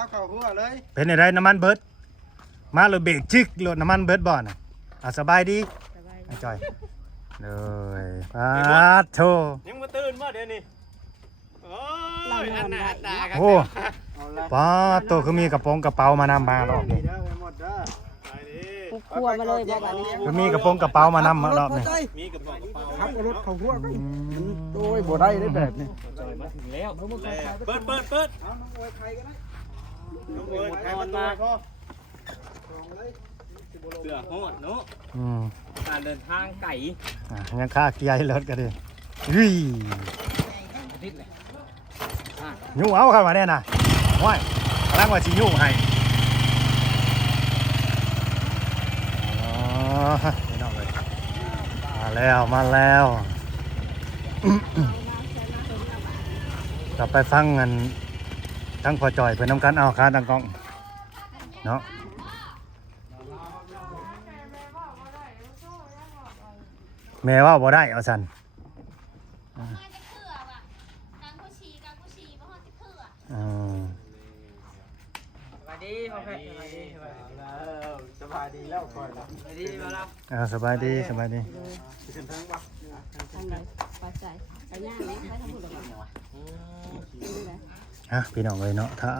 แล้วเข้าหัวเลยเป็นอะไรน้ำมันเบิดมาเลยเบรกจิกรถน้ำมันเบิดบ่น่ะสบายดีจอยเลยปาโถยังมาตื่นมาเดี๋ยวนี้โอ้ยอันหน้าตาครับ โอ้ปาโตคือมีกระโปรงกระเป๋ามานำมาหรอกนี่ ครัวมาเลยบอกแบบนี้ คือมีกระโปรงกระเป๋ามานำมารอบนี่ มีกระเป๋ากระเป๋า ขับรถเข้าหัวกันโอ้ยบ่ได้ได้แบบนี้ มาถึงแล้วเปิดเอาน้องอวยใครก็ได้ น้องเปิดใครมันมาพ่อเสือโหดเนาะการเดินทางไก่ ยังค่าเกียร์รถก็ดีวิ่ยุ่งเอาเข้ามาเนี่ยนะว้ายกำลังว่าสิยุ่งให้ไม่นอกเลยมาแล้วกลับไปฟังเงินทั้งพอจ่อยเพื่อนน้ำกันเอาค้าตั้งกล้องเนาะแม่ว่าบ่ได้เอาสันสบายดีพ่อแพทย์สบายดี สบายดีแล้วคอยละ สบายดีมาแล้ว สบายดี ขึ้นทางวะ ทางไหนปลาใส่ไปย่างไหมไปทางหุ่นหรอ พี่น้องเลยเนาะถ้า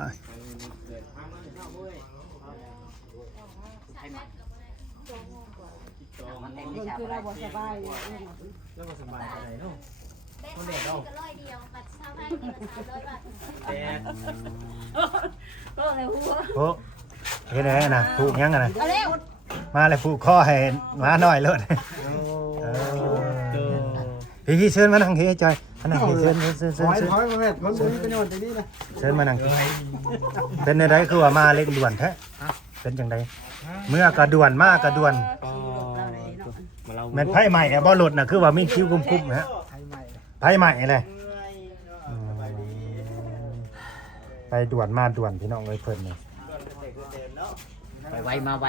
คือเราบ่สบายเนี่ย แล้วก็สบายอะไรเนาะ คนเด็กก็ร้อยเดียวบัตรชาวไทยมีบัตร300 บาท แต่ ก็เลยหัว โอ้เห็นไหมนะผูกยังไงนะ เอาเร็ว มาเลยผูกข้อให้มาหน่อยเลยพี่เชิญมานั่งที่จอยมานั่งที่เชิญ ถอยมาแม่คนนี้เป็นคนที่นี่นะ เชิญมานั่งเป็นในไรคือว่ามาเล็กด่วนแท้เป็นจังไดเมื่อกระด่วนมากกระด่วนแม่นไพ่ใหม่บ่หลุดนะคือว่ามีคิ้วกุ้มๆฮะไพ่ใหม่เลยไปด่วนมาด่วนพี่น้องเลยเพิ่นนี่ ไปไวมาไว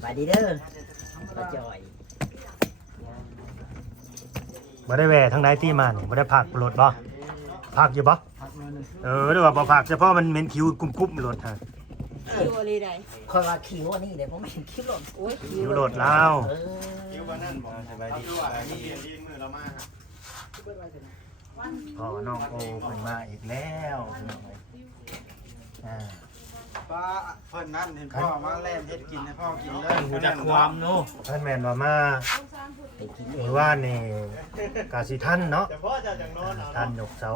ไปดีเด้อมาจอย บ่ได้แหวทางใดที่มานี่บ่ได้พักรถบ่พักอยู่บ่หรือว่าบ่พักเฉพาะมันเหม็นคิ้วกุ้มๆรถฮะ อยู่อะไรใด คอยว่าคิวอันนี้เดี๋ยวผมไม่เห็นคิวหรอก โอ้ย คิ้วรถแล้ว คิววันนั้นบอกสบายดีดีมือเรามา พ่อน้องโอเพิ่นมาอีกแล้วอ่า ป้าเพิ่นนั่นเห็นพ่อมาแล่นเฮ็ดกินให้พ่อกินเลย หูจักความเนาะ ท่านแม่นว่ามา ไปกิน หรือว่านี่กาสิท่านเนาะ แต่พ่อจะจังนอน ท่านยกเสา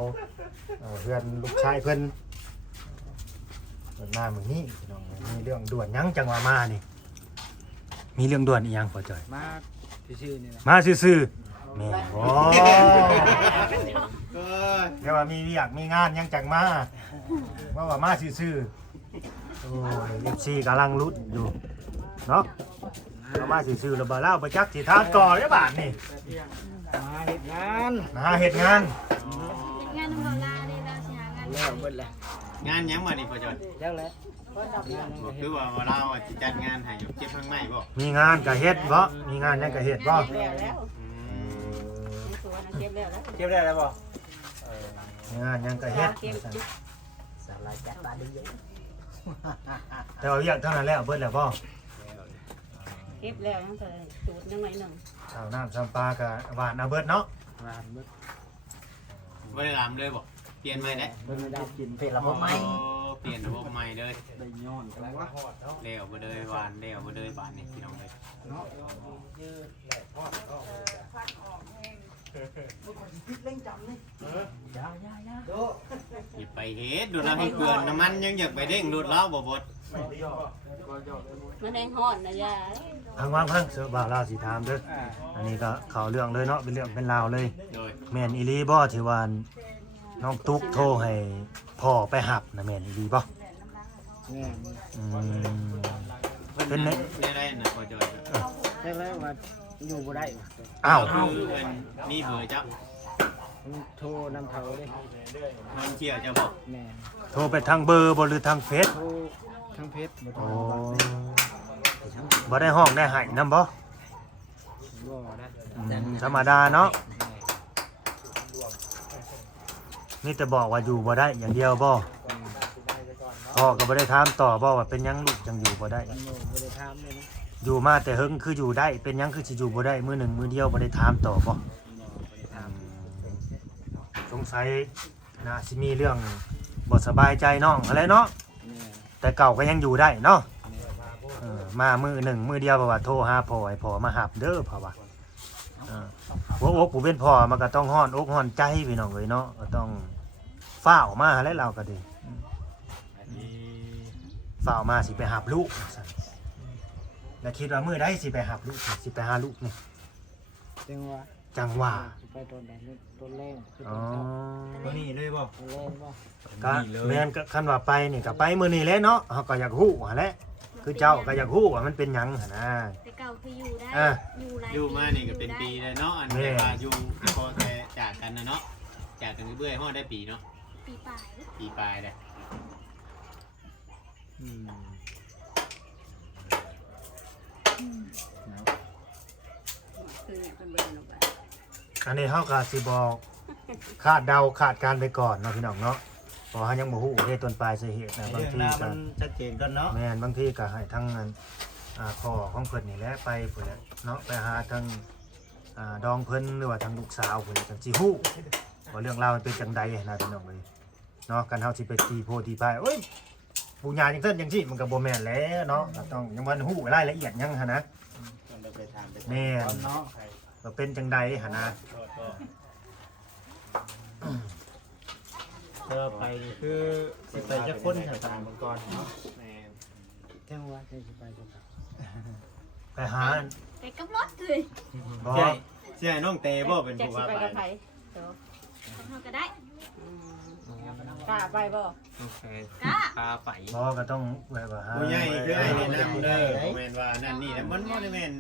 เพื่อนลูกชายเพิ่นมามื้อนี้พี่น้องมีเรื่องด่วนยังจังว่ามานี่มีเรื่องด่วนอีหยังพ่อจ้อย มาชื่อนี่แหละ มาซื่อๆแม่โอ้เดี๋ยวว่ามีเวียกมีงานยังจังมาว่ามาซื่อๆโอ้ย FC กำลังลุ้นอยู่เนาะเอามาซื่อๆแล้วบ่เล่าบ่จักสิทางก่อเด้อบาดนี่ มาเฮ็ดงาน มาเฮ็ดงาน งานของเราเนี่ยเราสิหางาน แล้วเบิดแล้ว งานยังมานี่พ่อจอย แล้วแหละ คือว่าเราจัดงานให้อยู่เก็บข้างในบ่ มีงานก็เฮ็ดบ่มีงานยังก็เฮ็ดบ่ แล้วแล้วสวนเก็บแล้วแล้ว เก็บได้แล้วบ่ มีงานยังก็เฮ็ด เก็บ สาราจัดบาดีเยอะ แต่ว่าเรียกเท่านั้นแล้วเบิดแล้วบ่ เก็บแล้วยังเคยจูดยังไงหนึ่ง เอาน้ำซ้ำปลาก็หวานเอาเบิดเนาะ งานเบิด ไม่ได้ลำเลยบ่เปลี่ยนใหม่ได้ เพิ่นไม่ได้กิน เป็นระบบใหม่ เปลี่ยนระบบใหม่เลย ได้ย้อนกันวะ เลี้ยวไปเลยหวานเลี้ยวไปเลยบานนี่พี่น้องเลย อย่าไปเฮ็ดดูนะให้เกลือนน้ำมันยังอยากไปเด้งดูดเล้าบ่บด มันแดงห่อนนะยา พังวางพังเสือบ่าวลาวสิถามเด้ออันนี้ก็เข้าเรื่องเลยเนาะเป็นเรื่องเป็นราวเลย โดย แม่นอีหลีบ่ที่ว่าน้องตุ๊กโทรให้พ่อไปหับนะแม่นอีหลีบ่ แม่ อืม เป็นไงได้นะพอจอย ได้แล้วว่าอยู่บ่ได้ อ้าว คือเป็นมีเบอร์เจ้า โทรนำเขาเด้ นอนเที่ยวจะบอก แม่ โทรไปทางเบอร์บ่หรือทางเฟซ โทรทางเพชรบ่โทร โอ้ ทาง บ่ได้ห้องได้ให้นํบ่ บ่ได้ ธรรมดาเนาะนี่แต่บอกว่าอยู่บ่ได้อย่างเดียวบ่ พ่อก็บ่ได้ถามต่อบ่ว่าเป็นหยังลูกจังอยู่บ่ได้ ไม่ได้ทำเลยนะ อยู่มาแต่เฮิงคืออยู่ได้เป็นหยังคือสิอยู่บ่ได้มื้อหนึ่งมื้อเดียวบ่ได้ถามต่อบ่สงสัยน่าสิมีเรื่องบ่สบายใจน้องอะไรเนาะแต่เก่าก็ยังอยู่ได้เนาะมามื้อหนึ่งมื้อเดียวเพราะว่าโทรหาพ่อให้พ่อมาหับเด้อเพราะว่าหัวอกผู้เป็นพ่อมันก็ต้องฮ้อนอกฮ้อนใจพี่น้องเอ้ยเนาะก็ต้องฟ้าวมาแล้วเราก็ดีฟ้าวมาสิไปหับลูกแล้วคิดว่ามื้อใดสิไปหับลูกสิไปหาลูกนี่ จังหวะ จังหว่า ไปต้นใดต้นแรง อ๋อ ตัวนี้เลยบ่ ต้นแรงป่ะ ก็แม่นก็คันว่าไปนี่ก็ไปมื้อนี้แหละเนาะเฮาก็อยากฮู้หั่นแหละคือเจ้าก็อยากฮู้ว่ามันเป็นหยังหั่นนะ แต่เก่าคืออยู่ได้ อ่ะ อยู่หลาย อยู่มานี่ก็เป็นปีเลยเนาะอันนี้ว่าอยู่พอแต่จากกันนะเนาะจากกันเรื่อยๆฮอดได้ปีเนาะ ปีปลาย ปีปลายเลยอืม คือเป็นเบิ่งออกไป อันนี้เฮาก็สิบอกคาดเดาคาดการณ์ไปก่อนเนาะพี่น้องเนาะเพราะเฮายังบ่ฮู้เหตุต้นปลายสาเหตุนะบาง เรื่อง ที ราว ก็ มันชัดเจนก่อนเนาะ แม่นบางทีก็ให้ทั้งนั้นพ่อของเพิ่นนี่แหละไปพุ่นแหละเนาะไปหาทั้งดองเพิ่นหรือว่าทั้งลูกสาวพุ่นจังสิฮู้ว่าเรื่องราวมันเป็นจังใดนะพี่น้องเอ้ยเนาะกันเฮาสิไปตีโพตีพายโอ้ยปู่ย่าจังซั่นจังซี่มันก็บ่แม่นแหล้วเนาะก็ต้องยังบ่ฮู้รายละเอียดหยังหั่นนะ เราไปถามไป แม่น เนาะ ว่าเป็นจังใดหั่นนะ เธอไปนี่คือสิไปจะค้นสถานมังกรเนาะ แม่น จังหวะจะไปจังหวะ ไปหา ไปกับรถเลย บ่ เสียน้องเตบ่เป็น แจ็ค ผู้ สิ ว่า ไป ไป กับไผเดี๋ยว ทำก็ได้ กล้าไปบ่ โอเค กะ พาไป บ่ก็ต้องแบบว่าหา ผู้ใหญ่คือไอ้แนะนำเด้อบ่แม่นว่านั่นนี่นะมันบ่ได้แม่น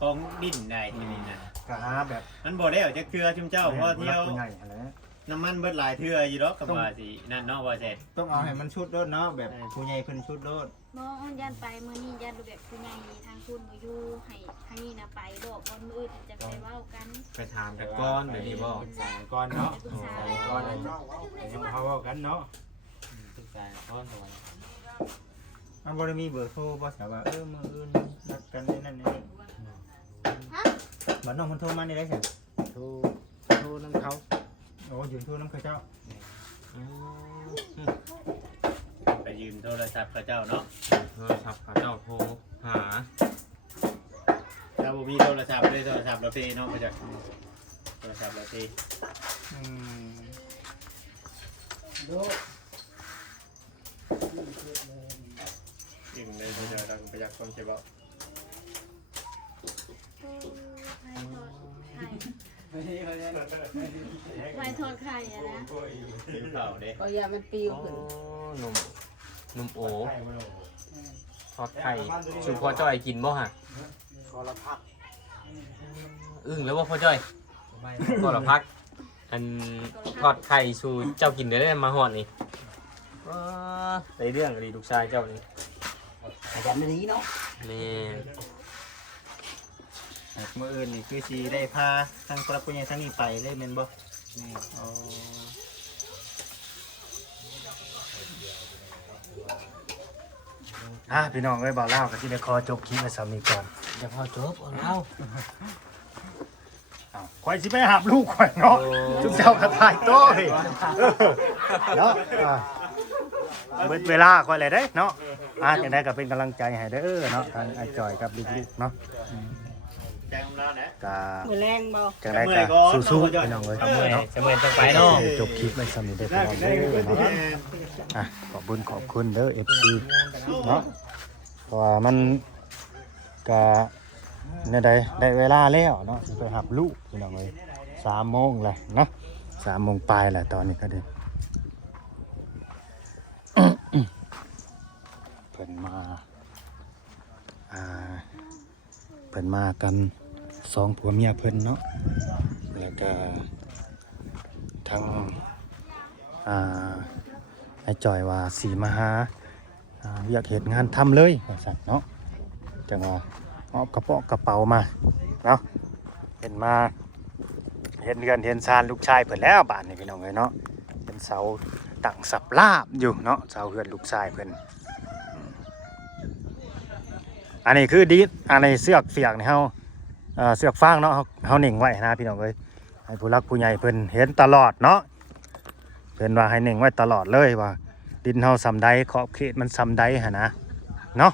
ของดินได้ที่นี่นะ ก็หาแบบ มันบ่ได้เอาจักเทื่อชุมเจ้าเพราะเที่ยว ผู้ใหญ่หั่นแหละ น้ำมันเบิดหลายเทื่ออยู่ดอกก็ว่าสินั่นเนาะว่าเสร็จ ต้องเอาให้มันชุดโดดเนาะแบบผู้ใหญ่เพิ่นชุดโดด มองยันไปมื้อนี้ยันดูแบบผู้ใหญ่ทางคุณบ่อยู่ให้ทางนี้นะไปบอกวันมื้ออื่นจะไปเว้ากัน ไปถามแต่ก้อนเดี๋ยวนี้บ่ สายก่อนเนาะ ไปปรึกษา สายก่อนยังเขาเว้ากันเนาะ ศึกษาก้อนตัว มันบ่ได้มีเบอร์โทรบ่สาวว่ามื้ออื่นนัดกันนั่นนี่บัดน้องเพิ่นโทรมานี่ได้ซั่น โทรน้ำเขา โอ้ยืนโทรนำเขาเจ้า ไปยืมโทรศัพท์เขาเจ้าเนาะ โทรศัพท์เขาเจ้าโทรหา ถ้าบ่มีโทรศัพท์เลยโทรศัพท์เราเตเนาะเขาจะโทรศัพท์เราเต อืม ยิงเลยเขาจะดังประหยัดความเจ็บบ่ ไข่ทอดไข่อะนะ กินเปล่าเด้ ก็อย่ามันปิวขึ้น หนุ่มโอทอดไข่ชูพ่อจ้อยกินบ่ฮะ ขอละพัก อึ้งแล้วว่าพ่อจ้อยก็ละพัก อันทอดไข่ชูเจ้ากินได้มาหอดนี่ว้าได้เรื่องดีลูกชายเจ้านี่ อาจารย์ไม่ดีเนาะ นี่ มื้ออื่นนี่คือสิได้พาทางครอบครัวใหญ่ทางนี้ไปเลยแม่นบ่อ๋อ พี่น้องเอ้ยบ่าวเล่าก็สิได้ขอจบคลิปไว้สำนี้ก่อน จะพอจบเอาแล้ว ข่อยสิไปหับลูกข่อยเนาะจุ๊บเจ้าก็ถ่ายโต้เฮ้ยเนาะเบิดเวลาข่อยเลยเด้เนาะจังได๋ก็เป็นกำลังใจให้เด้อเนาะทางไอ้จอยกับลูกๆเนาะ แจ้งของเรานะ ก็ มือแรงบ่ จังได๋ก็สู้ๆพี่น้องเอ้ย เนาะ เนาะ เสมือนจังไปเนาะ จบคลิปไว้สำนี้ได้พี่น้องเด้อเนาะขอบคุณขอบคุณเด้อ FC เนาะเพราะว่ามันก็เนี่ยได้เวลาแล้วเนาะสิไปหับลูกพี่น้องเอ้ย3 โมงแล้วนะ3 โมงปลายแล้วตอนนี้ก็ได้ เพิ่นมาเพิ่นมากัน2ผัวเมียเพิ่นเนาะแล้วก็ทางไอ้จอยว่าสีมาหาอยากเห็นงานทำเลยว่าซั่นเนาะจังว่าเอากระเป๋ากระเป๋ามาเนาะเห็นมาเห็นเรือนเห็นซานลูกชายเพิ่นแล้วบ้านนี้พี่น้องเอ้ยเนาะเป็นเสา ตั้งสับลาบอยู่เนาะชาวเฮือนลูกชายเพิ่นอันนี้คือดิอันนี้เสือกเฟียกนี่เฮาเสือกฟางเนาะเฮาหนิ่งไว้นะพี่น้องเอ้ยให้ผู้รักผู้ใหญ่เพิ่นเห็นตลอดเนาะเพิ่นว่าให้หนิ่งไว้ตลอดเลยว่าดินเฮาซำใดขอบเขตมันซำใดหั่นนะเนาะ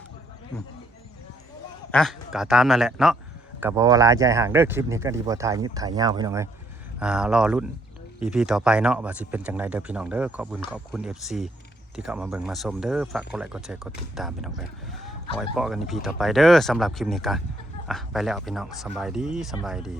อ่ะก็ตามนั่นแหละเนาะก็บ่ว่าหลายใจห่างเด้อคลิปนี้ก็ดีบ่ถ่ายยาวพี่น้องเอ้ยรอลุ้น EP ต่อไปเนาะว่าสิเป็นจังไดเด้อพี่น้องเด้อขอบคุณ FC ที่เข้ามาเบิ่งมาชมเด้อฝากกดไลค์กดแชร์กดติดตามพี่น้องไปเอาไว้พอกัน EP ต่อไปเด้อสำหรับคลิปนี้กันไปแล้วพี่น้องสบายดี